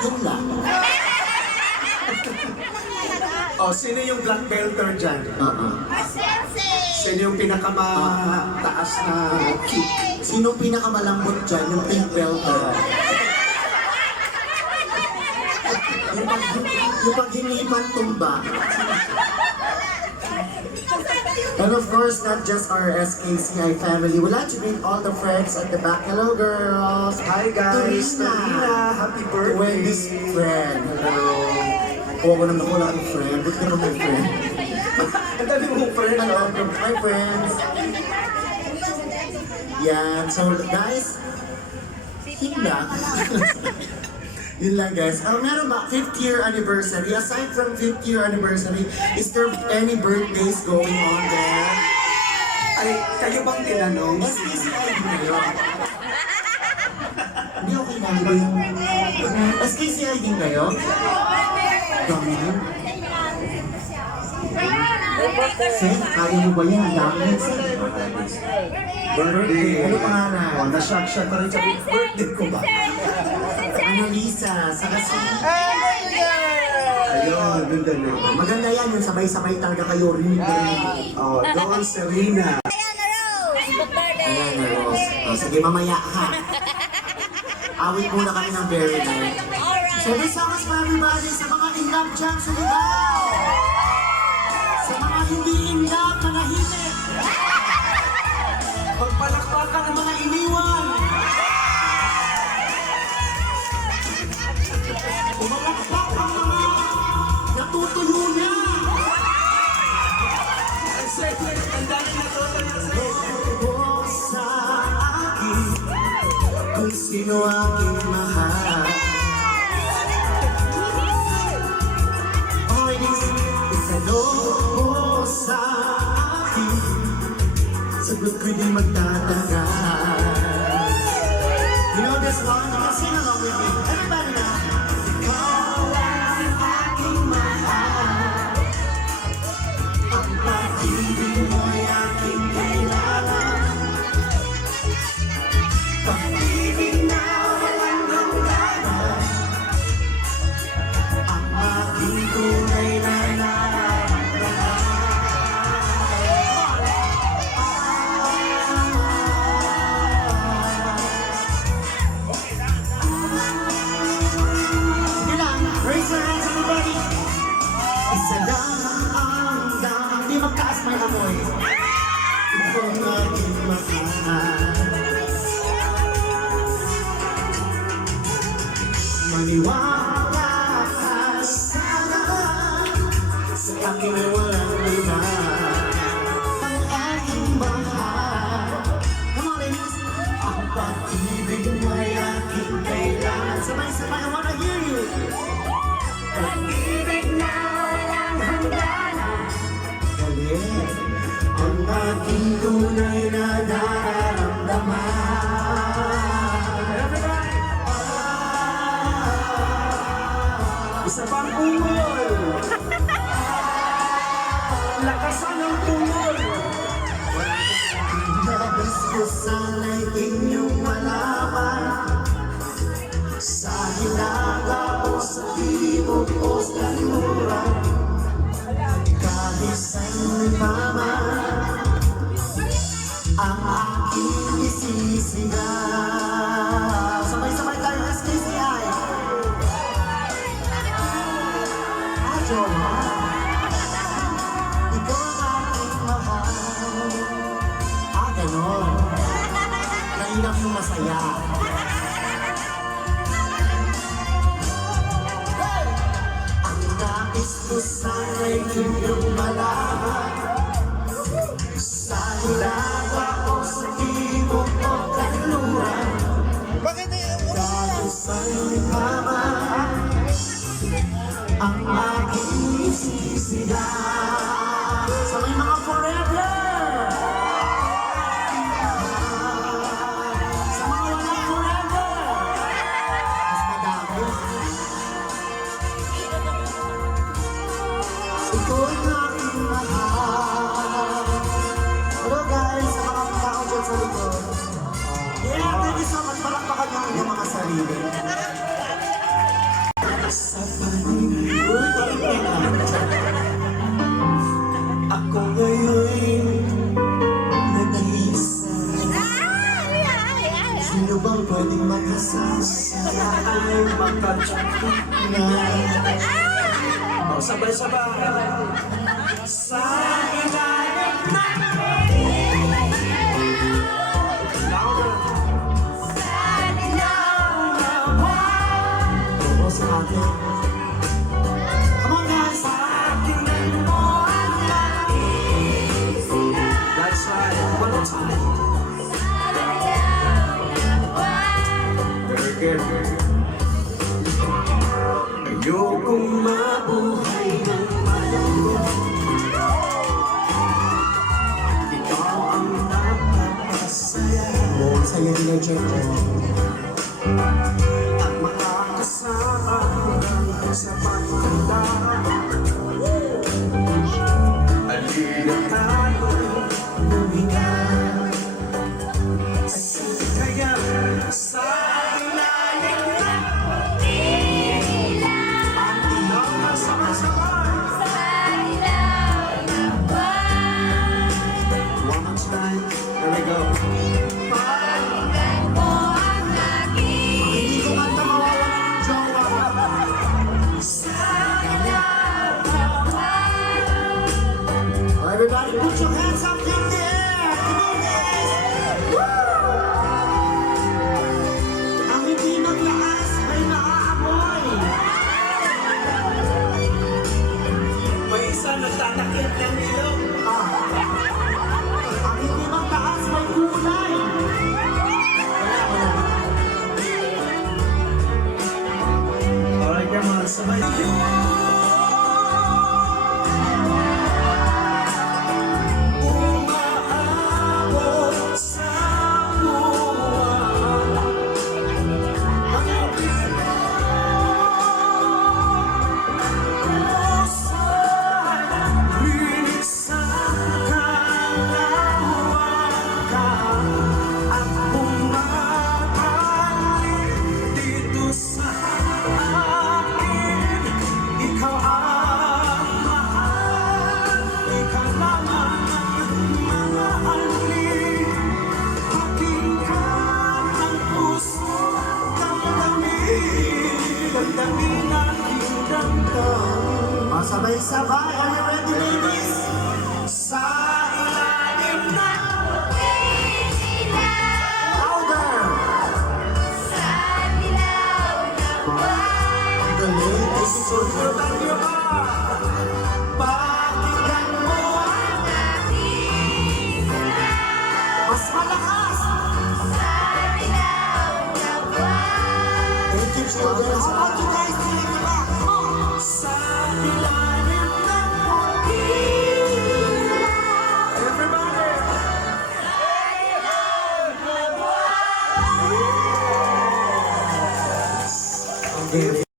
Yun lang. Oh, sino yung black belter dyan? Sino yung pinakamataas na kick? Sino pinakamalambot dyan? Yung pink belter. yung pag hinipan tumba. And of course, not just our SKCI family. We'd like to greet all the friends at the back. Hello, girls. Hi guys! Tarina! Happy birthday! Wendy's friend. Hello. Kuha ko naman wala akong friend. Ba't ka naman friend? Ang dami mong friend, Hello, no? my friends. Yan. So, guys, yun lang. Yun lang, guys. Meron ba 5th year anniversary? Aside from 5th year anniversary, is there any birthdays going on there? Ay, kayo bang tinanong? SKCI din ngayon. Hindi okay na, di ba yung... SKCI din ngayon? Dami yun. Seth, kaya mo ba yan? Dami yun, Seth. Birthday! Ano pangalan? Oh, na-shock siya pa rin sabi, birthday ko ba? Annalisa, saka si... Ayun, dun din. Maganda yan, yung sabay-sabay talaga kayo rin. Oh, doon, Serena. Ayan na, Rose. O, sige, mamaya ha. Awit muna kami ng very night. So, this song is for everybody sa mga in love dyan sa ligaw. Sa mga hindi in love, manahimik. Pagpalakpakan ng mga iniwan. Umalakpak ang mga natutuyo niya. Ang dami na to O sa akin, kung sino aking mahal. Oy, isaloob mo sa akin, sagot ko'y di magtatagal. You know this one? You can sing along with me. Everybody now. Ikaw ang aking mahal. Ang pag-ibig mo'y aking kailangan. Pag-ibig na walang hangganan. Ang aking tunay na nararamdaman. Sige lang, raise your hands everybody. Isa lang ang daan, di magtaas may amoy. Ikaw ang aking mahal. Maniwala ka sana sa aking walang iba. Ang aking mahal. Come on, ladies. Ang pag-ibig mo'y aking kailangan. Sabay-sabay, I wanna hear you. Pag-ibig na walang hangganan. Galing. Ang aking tunay na nararamdaman. Everybody. Isa pang ungol! Lakasan ng tungol! Nabis ko sana'y inyong malaman. Sa hilaga o sa timog o sa kanluran, kahit sa'yo'y mama, ang aking isisigaw. Sabay-sabay tayo, SKCI. Jowa, ikaw ang aking mahal. Ganon. Nainap yung masaya. Ang nais ko sana'y inyong malaman. Sa hilaga o sa timog o kanluran, kahit sa'yo'y mama, ang aking isisigaw. Sa may mga forever. Sa mga walang forever. Mas madami. Ikaw ang aking mahal. Hello guys, sa mga tao dyan sa likod. Yeah, thank you so much. Palakpakan niyo ang inyong mga sarili. ay makatsapak na. O, sabay-sabay. Sa ilalim na. Louder. Oo, sa atin. Come on, guys! That's right. One more time. Very good. Ayokong mabuhay ng malungkot. Ikaw ang napapasaya. Oo, ang saya nila dyan. At makakasama hanggang sa pagtanda. Halina tayo huminga. Kaya sa ilalim na ilaw na sabay-sabay. One more time. Here we go. Hindi ko man na mawawala ng jowa. Oh, everybody, put your hands up in the air! Come on, guys! Woo! Ang hindi maglakas ay maaamoy. May isa nagtatakip ng ilong. Ang hindi magtaas may kulay. Alright, come on, sabay. Umaabot sa buwan ang iyong puso'y linig sa kalawakan at bumabalik dito sa akin. Ikaw ang mahal, ikaw lamang ang mamahali. Pakinggan ang puso, damdamin, damdamin aking damdamin. Oh, sabay-sabay. Are you ready, ladies? Sa ilalim na Louder! Galing. This is so good. susunod niyo ba? Pakinggan mo ang Mas malakas! Thank you, children. How about you guys doing the back? Come on! sa ilalim ng ilaw. Everybody! Okay.